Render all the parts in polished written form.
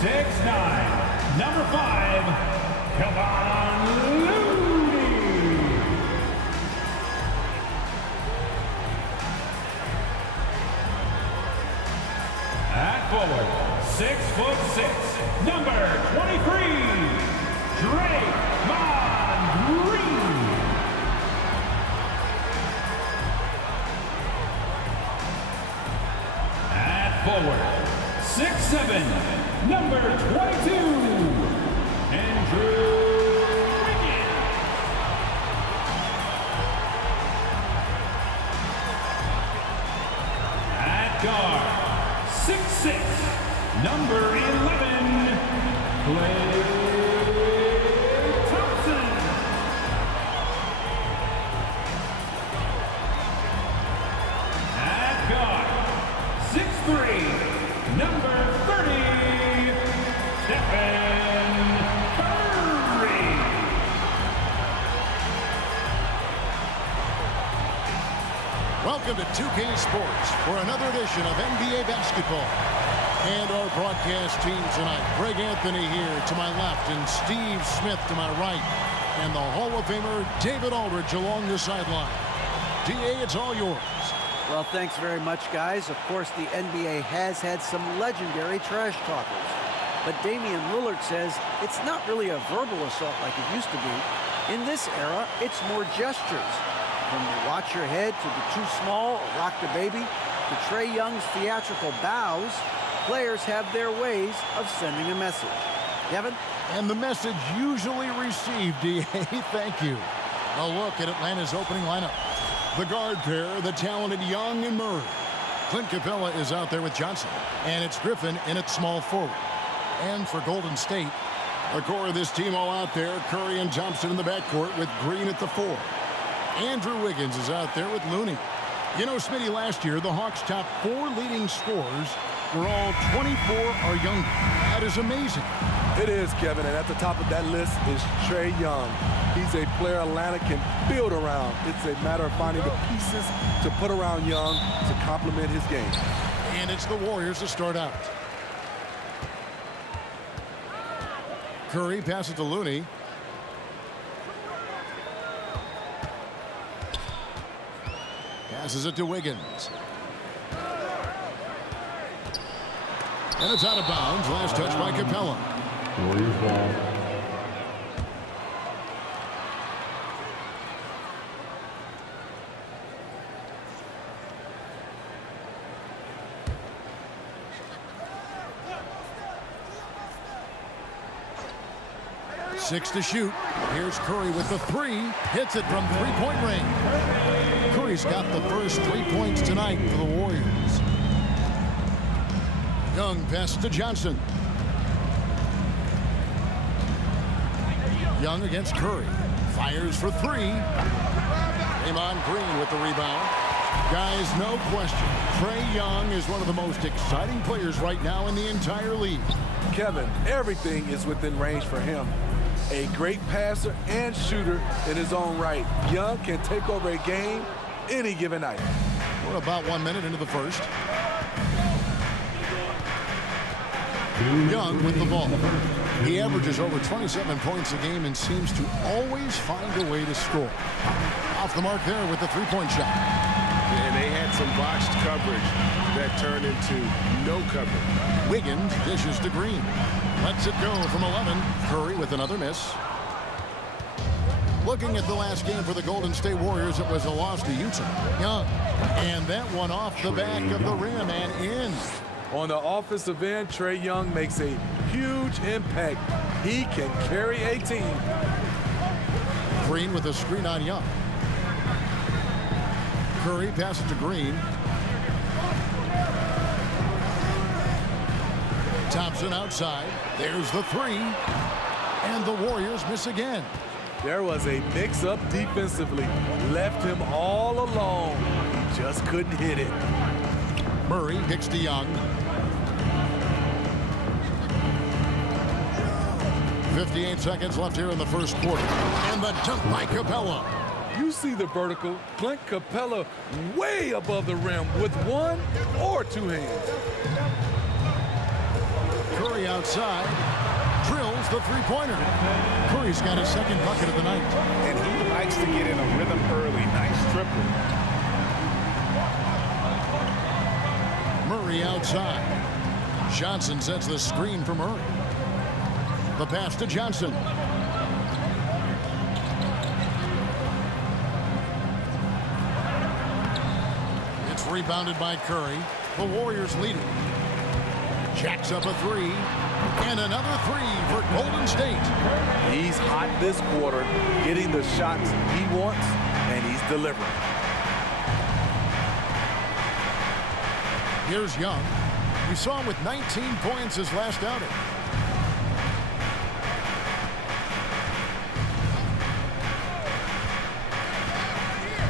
6'9", number 5, Kevon Looney. At forward, 6'6", number 23, Draymond Green. At forward, 6'7", number 22, Andrew Wiggins. At guard, 6'6", number 11, Klay Thompson. At guard, 6'3", number 30, Stephen Curry. Welcome to 2K Sports for another edition of NBA basketball. And our broadcast team tonight, Greg Anthony here to my left and Steve Smith to my right. And the Hall of Famer David Aldridge along the sideline. DA, it's all yours. Well, thanks very much, guys. Of course, the NBA has had some legendary trash talkers. But Damian Lillard says it's not really a verbal assault like it used to be. In this era, it's more gestures. From the watch your head to the too small or rock the baby to Trae Young's theatrical bows, players have their ways of sending a message. Kevin? And the message usually received, DA. Thank you. A look at Atlanta's opening lineup. The guard pair, the talented Young and Murray. Clint Capella is out there with Johnson. And it's Griffin in at small forward. And for Golden State, the core of this team all out there. Curry and Thompson in the backcourt with Green at the 4. Andrew Wiggins is out there with Looney. You know, Smitty, last year, the Hawks' top 4 leading scorers were all 24 or younger. That is amazing. It is, Kevin, and at the top of that list is Trae Young. He's a player Atlanta can build around. It's a matter of finding the pieces to put around Young to complement his game. And it's the Warriors to start out. Curry passes to Looney. Passes it to Wiggins. And it's out of bounds. Last touch by Capella. Warriors ball. Six to shoot. Here's Curry with the 3. Hits it from three-point range. Curry's got the first 3 points tonight for the Warriors. Young passes to Johnson. Young against Curry. Fires for 3. Draymond Green with the rebound. Guys, no question, Trae Young is one of the most exciting players right now in the entire league. Kevin, everything is within range for him. A great passer and shooter in his own right. Young can take over a game any given night. We're about 1 minute into the first. Young with the ball. He averages over 27 points a game and seems to always find a way to score. Off the mark there with the three-point shot. And they had some boxed coverage that turned into no coverage. Wiggins dishes to Green. Lets it go from 11. Curry with another miss. Looking at the last game for the Golden State Warriors, it was a loss to Utah. Young. And that one off the back of the rim and in. On the offensive end, Trae Young makes a huge impact. He can carry a team. Green with a screen on Young. Curry passes to Green. Thompson outside. There's the 3. And the Warriors miss again. There was a mix-up defensively. Left him all alone. He just couldn't hit it. Murray picks to Young. 58 seconds left here in the first quarter. And the dunk by Capella. You see the vertical. Clint Capella way above the rim with 1 or 2 hands. Curry outside. Drills the three-pointer. Curry's got his second bucket of the night. And he likes to get in a rhythm early. Nice triple. Murray outside. Johnson sets the screen for Murray. The pass to Johnson. It's rebounded by Curry. The Warriors lead it. Jacks up a three. And another three for Golden State. He's hot this quarter, getting the shots he wants, and he's delivering. Here's Young. We saw him with 19 points his last outing.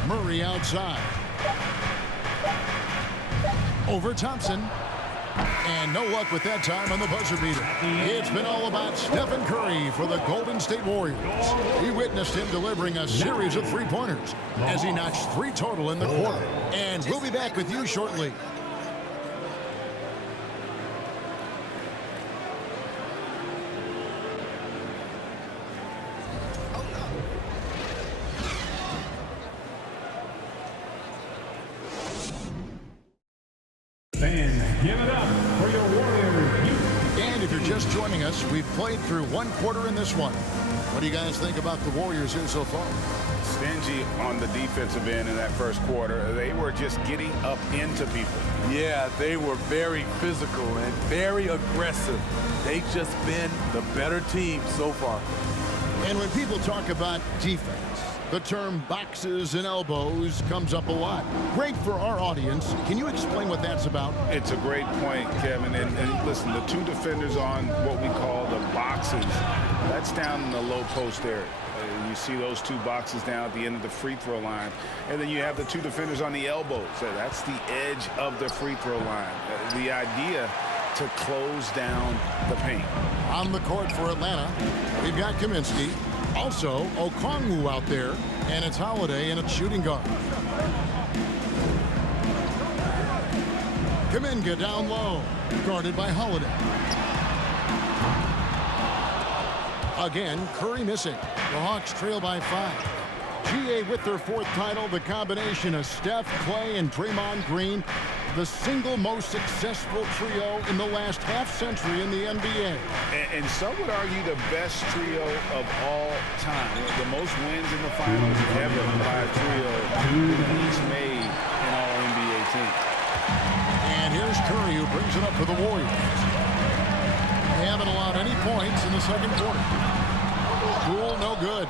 Murray outside. Over Thompson. And no luck with that time on the buzzer beater. It's been all about Stephen Curry for the Golden State Warriors. We witnessed him delivering a series of three-pointers as he notched 3 total in the quarter. And we'll be back with you shortly. Fans, give it up for your Warriors. And if you're just joining us, we've played through 1 quarter in this one. What do you guys think about the Warriors here so far? Stingy on the defensive end in that first quarter. They were just getting up into people. Yeah, they were very physical and very aggressive. They've just been the better team so far. And when people talk about defense, the term boxes and elbows comes up a lot. Great for our audience. Can you explain what that's about? It's a great point, Kevin. And listen, the 2 defenders on what we call the boxes, that's down in the low post area. You see those 2 boxes down at the end of the free throw line. And then you have the 2 defenders on the elbows. That's the edge of the free throw line. The idea to close down the paint. On the court for Atlanta, we've got Kaminsky. Also, Okongwu out there, and it's Holiday in a shooting guard. Kuminga down low, guarded by Holiday. Again, Curry missing. The Hawks trail by 5. GA with their 4th title, the combination of Steph, Clay, and Draymond Green, the single most successful trio in the last half-century in the NBA. And some would argue the best trio of all time. The most wins in the finals ever by a trio each made an All-NBA team. And here's Curry, who brings it up for the Warriors. They haven't allowed any points in the second quarter. Cool, no good.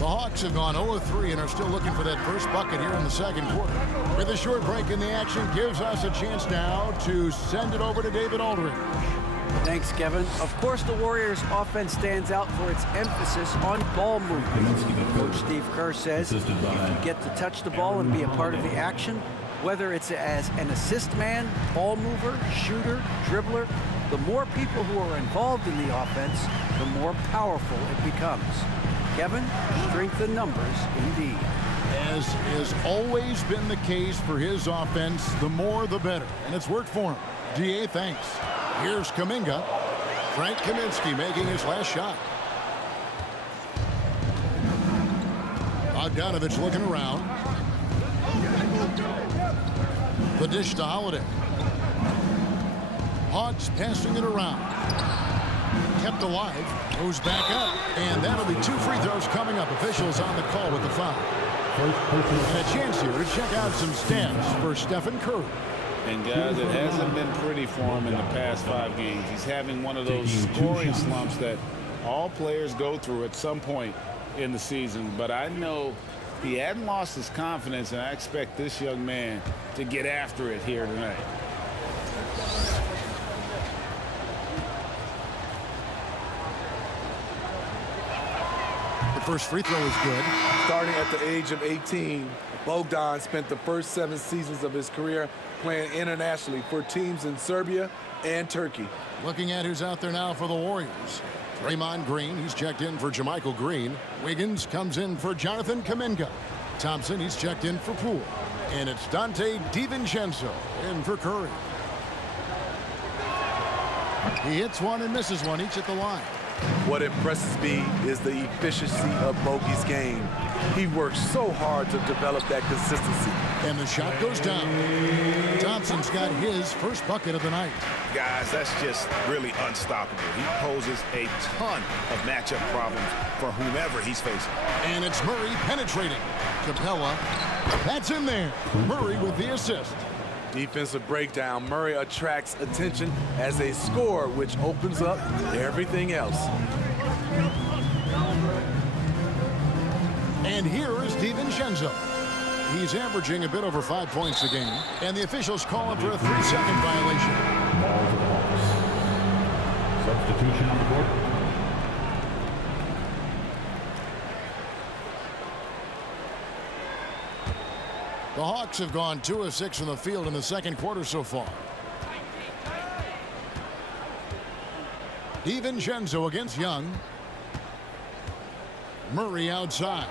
The Hawks have gone 0-3 and are still looking for that first bucket here in the second quarter. With a short break in the action, gives us a chance now to send it over to David Aldridge. Thanks, Kevin. Of course, the Warriors' offense stands out for its emphasis on ball movement. Coach Steve Kerr says if you get to touch the ball and be a part of the action, whether it's as an assist man, ball mover, shooter, dribbler, the more people who are involved in the offense, the more powerful it becomes. Kevin, strength in numbers indeed. As has always been the case for his offense, the more the better. And it's worked for him. DA, thanks. Here's Kuminga. Frank Kaminsky making his last shot. Bogdanovich looking around. The dish to Holiday. Hawks passing it around. Kept alive. Goes back up. And that'll be 2 free throws coming up. Officials on the call with the foul. And a chance here to check out some stats for Stephen Curry. And guys, it hasn't been pretty for him in the past 5 games. He's having one of those scoring slumps that all players go through at some point in the season. But I know he hadn't lost his confidence, and I expect this young man to get after it here tonight. The first free throw is good. Starting at the age of 18, Bogdan spent the first 7 seasons of his career playing internationally for teams in Serbia and Turkey. Looking at who's out there now for the Warriors. Draymond Green, he's checked in for Jermichael Green. Wiggins comes in for Jonathan Kuminga. Thompson, he's checked in for Poole. And it's Dante DiVincenzo in for Curry. He hits one and misses one, each at the line. What impresses me is the efficiency of Bogey's game. He works so hard to develop that consistency. And the shot goes down. Thompson's got his first bucket of the night. Guys, that's just really unstoppable. He poses a ton of matchup problems for whomever he's facing. And it's Murray penetrating. Capella, that's in there. Murray with the assist. Defensive breakdown. Murray attracts attention as a scorer, which opens up everything else. And here is DiVincenzo. He's averaging a bit over 5 points a game, and the officials call him for a 3-second violation. Ball to the Hawks. Substitution on the court. The Hawks have gone 2 of 6 from the field in the second quarter so far. DiVincenzo against Young. Murray outside.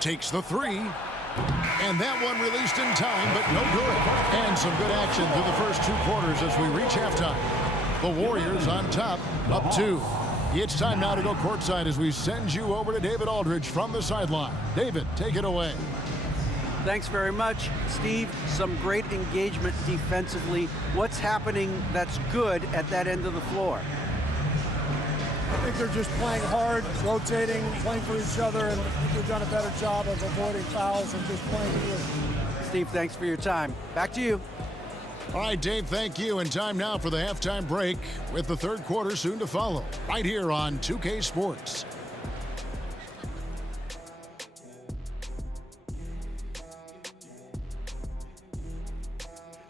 Takes the three. And that one released in time, but no good. And some good action through the first 2 quarters as we reach halftime. The Warriors on top, up 2. It's time now to go courtside as we send you over to David Aldridge from the sideline. David, take it away. Thanks very much, Steve. Some great engagement defensively. What's happening that's good at that end of the floor? I think they're just playing hard, rotating, playing for each other, and I think they've done a better job of avoiding fouls and just playing through. Steve, thanks for your time. Back to you. All right, Dave, thank you. And time now for the halftime break with the third quarter soon to follow right here on 2K Sports.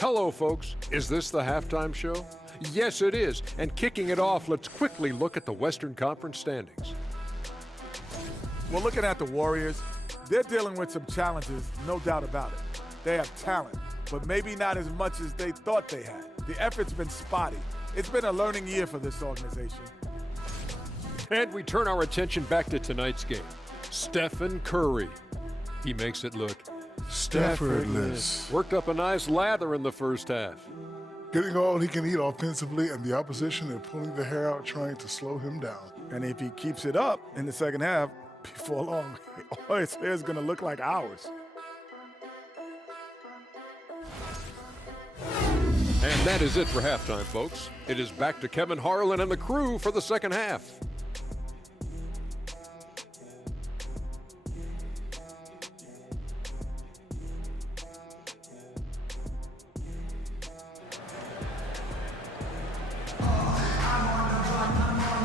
Hello, folks. Is this the halftime show? Yes, it is. And kicking it off, let's quickly look at the Western Conference standings. Well, looking at the Warriors, they're dealing with some challenges, no doubt about it. They have talent, but maybe not as much as they thought they had. The effort's been spotty. It's been a learning year for this organization. And we turn our attention back to tonight's game. Stephen Curry. He makes it look Staffordless. Worked up a nice lather in the first half. Getting all he can eat offensively, and the opposition are pulling the hair out trying to slow him down. And if he keeps it up in the second half, before long, all his hair is going to look like ours. And that is it for halftime, folks. It is back to Kevin Harlan and the crew for the second half.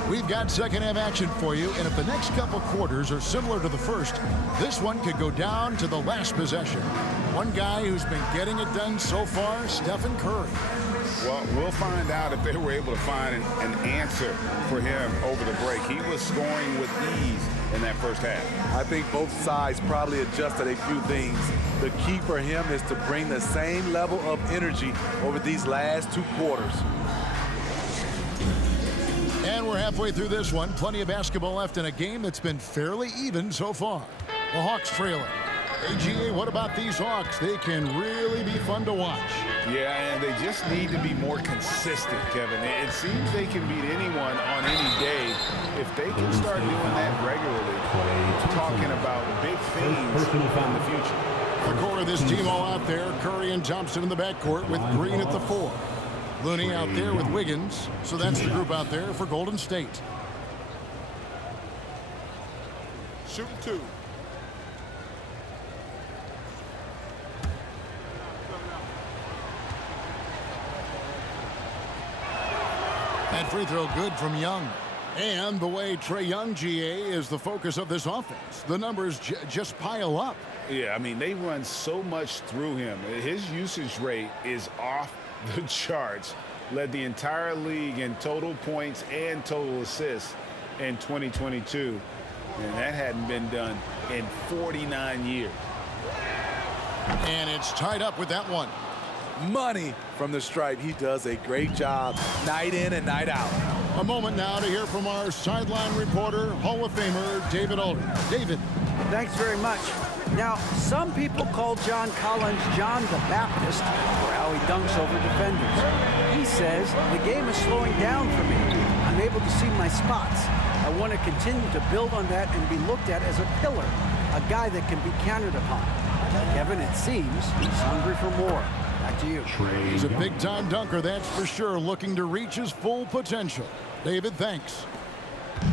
We've got second half action for you, and if the next couple quarters are similar to the first, this one could go down to the last possession. One guy who's been getting it done so far, Stephen Curry. Well, we'll find out if they were able to find an answer for him over the break. He was scoring with ease in that first half. I think both sides probably adjusted a few things. The key for him is to bring the same level of energy over these last 2 quarters. And we're halfway through this one. Plenty of basketball left in a game that's been fairly even so far. The Hawks trailing. AGA, what about these Hawks? They can really be fun to watch. Yeah, and they just need to be more consistent, Kevin. It seems they can beat anyone on any day. If they can start doing that regularly, we're talking about big things in the future. The core of this team all out there. Curry and Thompson in the backcourt with Green at the 4. Looney out there with Wiggins. So that's the group out there for Golden State. Shooting 2. That free throw good from Young. And the way Trae Young, GA, is the focus of this offense. The numbers just pile up. Yeah, I mean, they run so much through him. His usage rate is off the charts. Led the entire league in total points and total assists in 2022. And that hadn't been done in 49 years. And it's tied up with that one. Money from the stripe. He does a great job night in and night out. A moment now to hear from our sideline reporter, Hall of Famer David Aldridge. David. Thanks very much. Now, some people call John Collins John the Baptist for how he dunks over defenders. He says, the game is slowing down for me. I'm able to see my spots. I want to continue to build on that and be looked at as a pillar, a guy that can be counted upon. Kevin, it seems he's hungry for more. Back to you. He's a big-time dunker, that's for sure, looking to reach his full potential. David, thanks.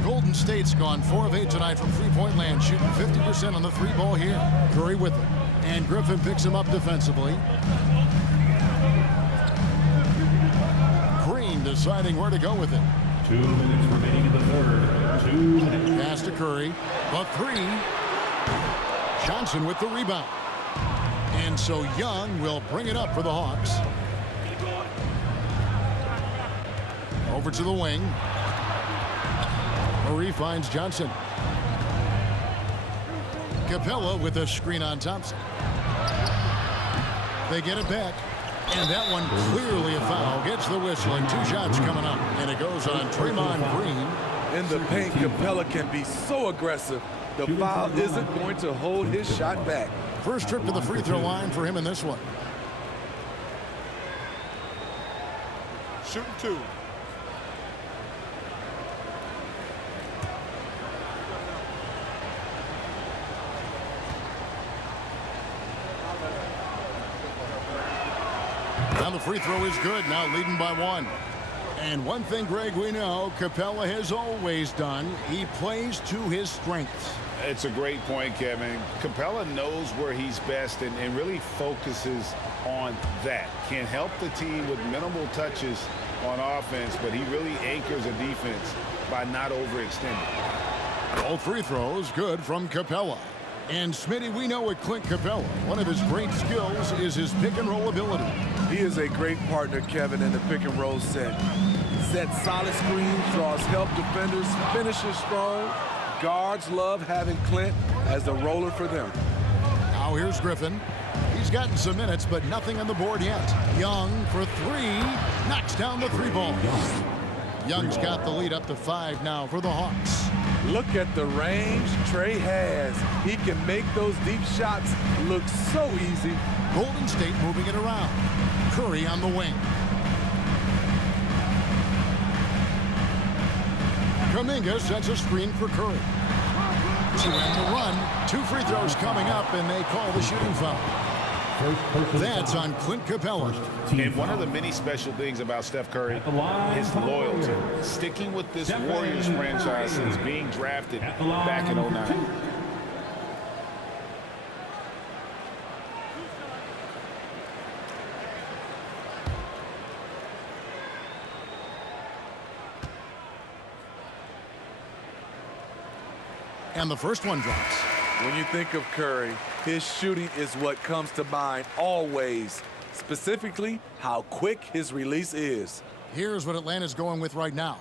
Golden State's gone 4 of 8 tonight from three-point land, shooting 50% on the three ball here. Curry with it. And Griffin picks him up defensively. Green deciding where to go with it. 2 minutes remaining in the third. 2 minutes. Pass to Curry. The three. Johnson with the rebound. And so Young will bring it up for the Hawks. Over to the wing. Murray finds Johnson. Capella with a screen on Thompson. They get it back. And that one clearly a foul. Gets the whistle and 2 shots coming up. And it goes on Draymond Green. In the paint, Capella can be so aggressive. The foul isn't going to hold his shot back. First trip to the free throw line for him in this one. Shooting 2. Now the free throw is good, now leading by 1. And one thing, Greg, we know Capella has always done, he plays to his strengths. It's a great point, Kevin. Capella knows where he's best and really focuses on that. Can help the team with minimal touches on offense, but he really anchors a defense by not overextending. All free throws good from Capella. And Smitty, we know with Clint Capella, one of his great skills is his pick and roll ability. He is a great partner, Kevin, in the pick and roll set. Sets solid screens, draws help defenders, finishes strong. Guards love having Clint as the roller for them. Now here's Griffin. He's gotten some minutes, but nothing on the board yet. Young for 3, knocks down the 3 ball. Young's got the lead up to 5 now for the Hawks. Look at the range Trey has. He can make those deep shots look so easy. Golden State moving it around. Curry on the wing. Kuminga sets a screen for Curry. To end the run, 2 free throws coming up, and they call the shooting foul. That's on Clint Capella. And one of the many special things about Steph Curry, his loyalty. Sticking with this Warriors franchise since being drafted back in 09. And the first one drops. When you think of Curry, his shooting is what comes to mind always. Specifically, how quick his release is. Here's what Atlanta's going with right now.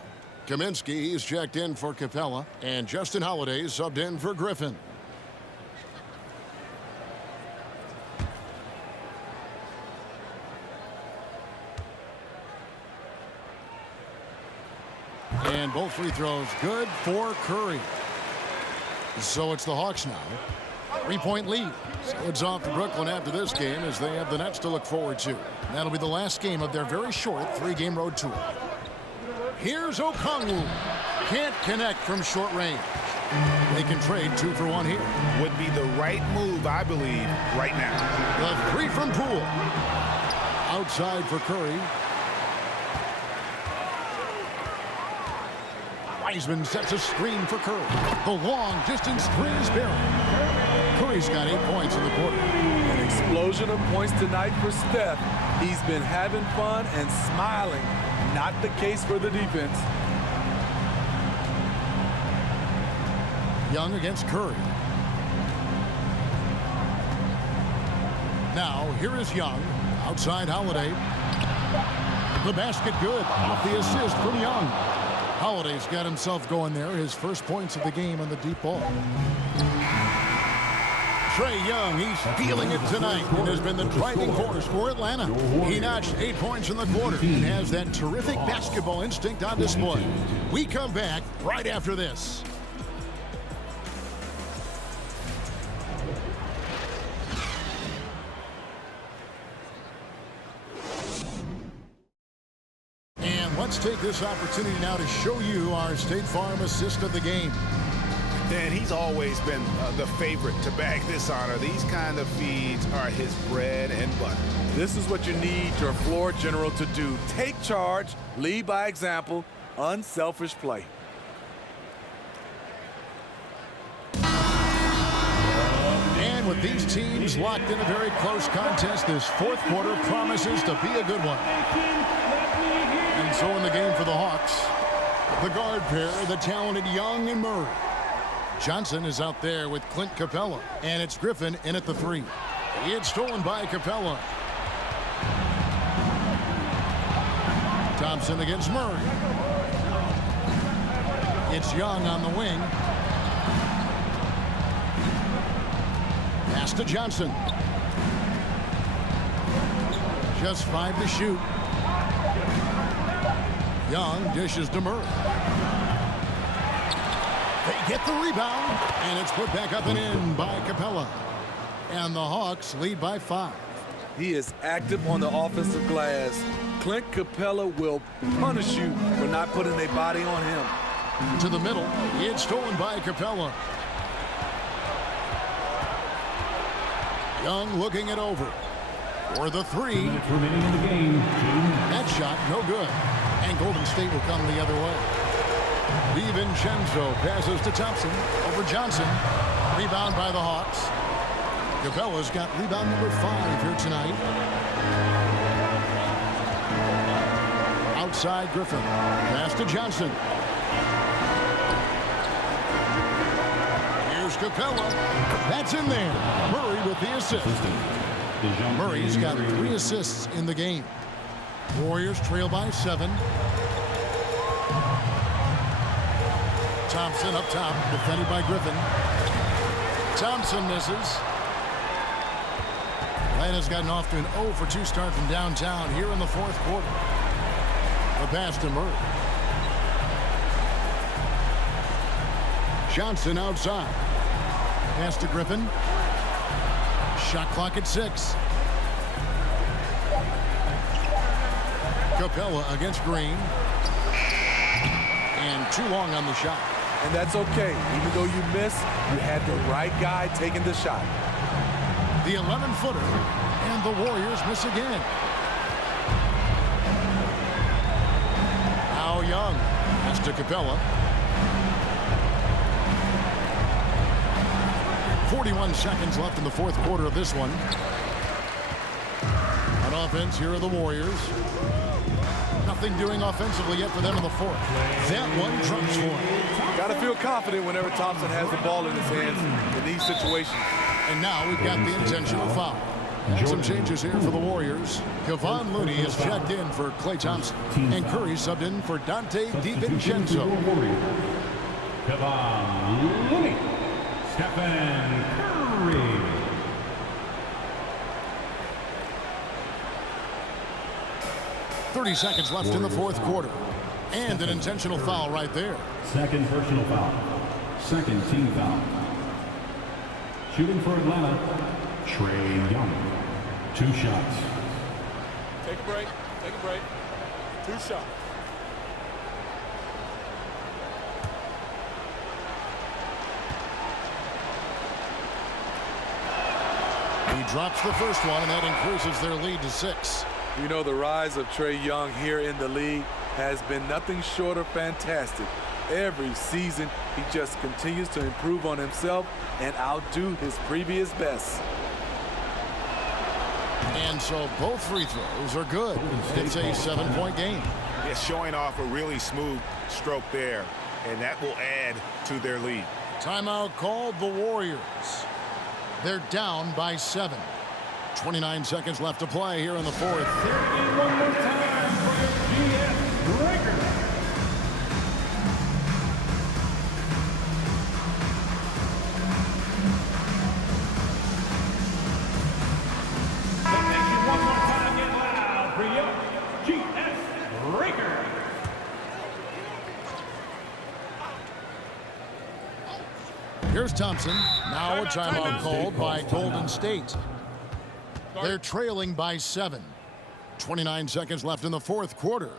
Kaminsky is checked in for Capella, and Justin Holiday subbed in for Griffin. And both free throws good for Curry. So it's the Hawks now. 3-point lead. So it's off to Brooklyn after this game as they have the Nets to look forward to. That'll be the last game of their very short 3-game road tour. Here's Okongwu. Can't connect from short range. They can trade 2 for 1 here. Would be the right move, I believe, right now. The 3 from Poole. Outside for Curry. Wiseman sets a screen for Curry. The long distance 3 is buried. Curry's got 8 points in the quarter. An explosion of points tonight for Steph. He's been having fun and smiling. Not the case for the defense. Young against Curry. Now, here is Young. Outside Holiday. The basket good. Off the assist from Young. Holiday's got himself going there. His first points of the game on the deep ball. Trae Young, he's feeling it tonight and has been the driving force for Atlanta. He notched 8 points in the quarter and has that terrific basketball instinct on display. We come back right after this. take this opportunity now to show you our State Farm assist of the game. Dan, he's always been the favorite to bag this honor. These kind of feeds are his bread and butter. This is what you need your floor general to do. Take charge, lead by example, unselfish play. And with these teams locked in a very close contest, this fourth quarter promises to be a good one. And so in the game for the Hawks, the guard pair, the talented Young and Murray. Johnson is out there with Clint Capella, and it's Griffin in at the 3. It's stolen by Capella. Thompson against Murray. It's Young on the wing. Pass to Johnson. Just 5 to shoot. Young dishes to Murray. They get the rebound, and it's put back up and in by Capella. And the Hawks lead by 5. He is active on the offensive glass. Clint Capella will punish you for not putting a body on him. To the middle, it's stolen by Capella. Young looking it over for the 3. That shot no good, and Golden State will come the other way. DiVincenzo passes to Thompson over Johnson. Rebound by the Hawks. Capella's got rebound number 5 here tonight. Outside Griffin. Pass to Johnson. Here's Capella. That's in there. Murray with the assist. Murray's got 3 assists in the game. Warriors trail by 7. Thompson up top, defended by Griffin. Thompson misses. Atlanta's gotten off to an 0 for 2 start from downtown here in the fourth quarter. The pass to Murray. Johnson outside. Pass to Griffin. Shot clock at 6. Capella against Green. And too long on the shot. And that's okay. Even though you miss, you had the right guy taking the shot. The 11-footer, and the Warriors miss again. Now Young. Pass to Capella. 41 seconds left in the fourth quarter of this one. On offense, here are the Warriors. Nothing doing offensively yet for them in the fourth. That one drops for him. Got to feel confident whenever Thompson has the ball in his hands in these situations. And now we've got the intentional foul. Some changes here for the Warriors. Kevon Looney is checked in for Klay Thompson. And Curry subbed in for Dante DiVincenzo. Kevon Looney. Stephen Curry. .30 seconds left in the fourth quarter. And an intentional foul right there. Second personal foul. Second team foul. Shooting for Atlanta, Trae Young. 2 shots. Take a break. Take a break. 2 shots. He drops the first one, and that increases their lead to 6. You know, the rise of Trae Young here in the league has been nothing short of fantastic. Every season, he just continues to improve on himself and outdo his previous best. And so both free throws are good. It's a 7-point game. Yeah, showing off a really smooth stroke there, and that will add to their lead. Timeout called the Warriors. They're down by 7. 29 seconds left to play here in the fourth. One more time for the GS Breaker. One more time, get loud for your GS Breaker. Here's Thompson. Now a timeout called by Golden State. They're trailing by 7. 29 seconds left in the fourth quarter.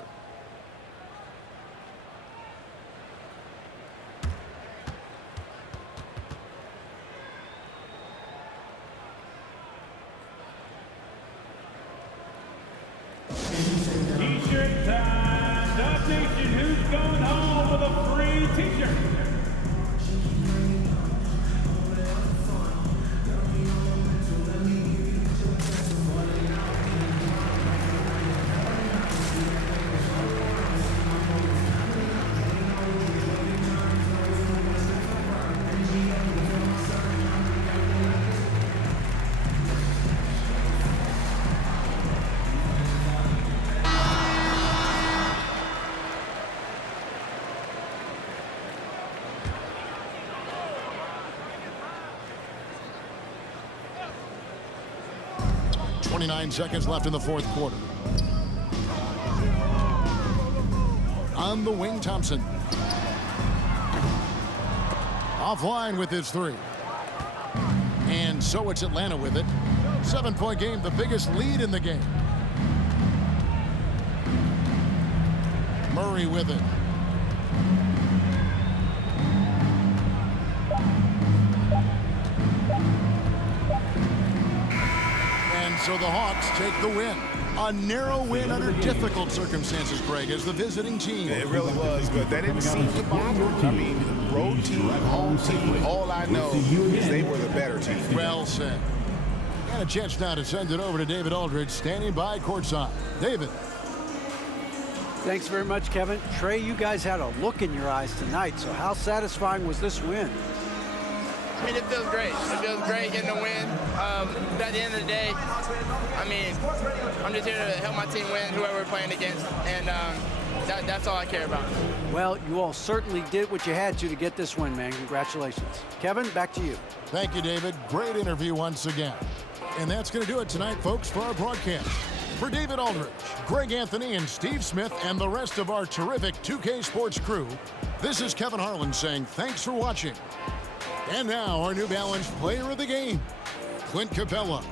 And update you who's going home with a free t-shirt. Seconds left in the fourth quarter. On the wing, Thompson. Offline with his three. And so it's Atlanta with it. 7-point game, the biggest lead in the game. Murray with it. So the Hawks take the win. A narrow win under difficult circumstances, Greg, as the visiting team. It really was, but that didn't seem to bother. I mean, road team, home team, all I know is they were the better team. Well said. And a chance now to send it over to David Aldridge, standing by courtside. David. Thanks very much, Kevin. Trey, you guys had a look in your eyes tonight, so how satisfying was this win? I mean, it feels great. It feels great getting a win. But at the end of the day, I mean, I'm just here to help my team win, whoever we're playing against, and that's all I care about. Well, you all certainly did what you had to get this win, man. Congratulations. Kevin, back to you. Thank you, David. Great interview once again. And that's going to do it tonight, folks, for our broadcast. For David Aldridge, Greg Anthony, and Steve Smith, and the rest of our terrific 2K Sports crew, this is Kevin Harlan saying thanks for watching. And now, our New Balance player of the game, Clint Capella.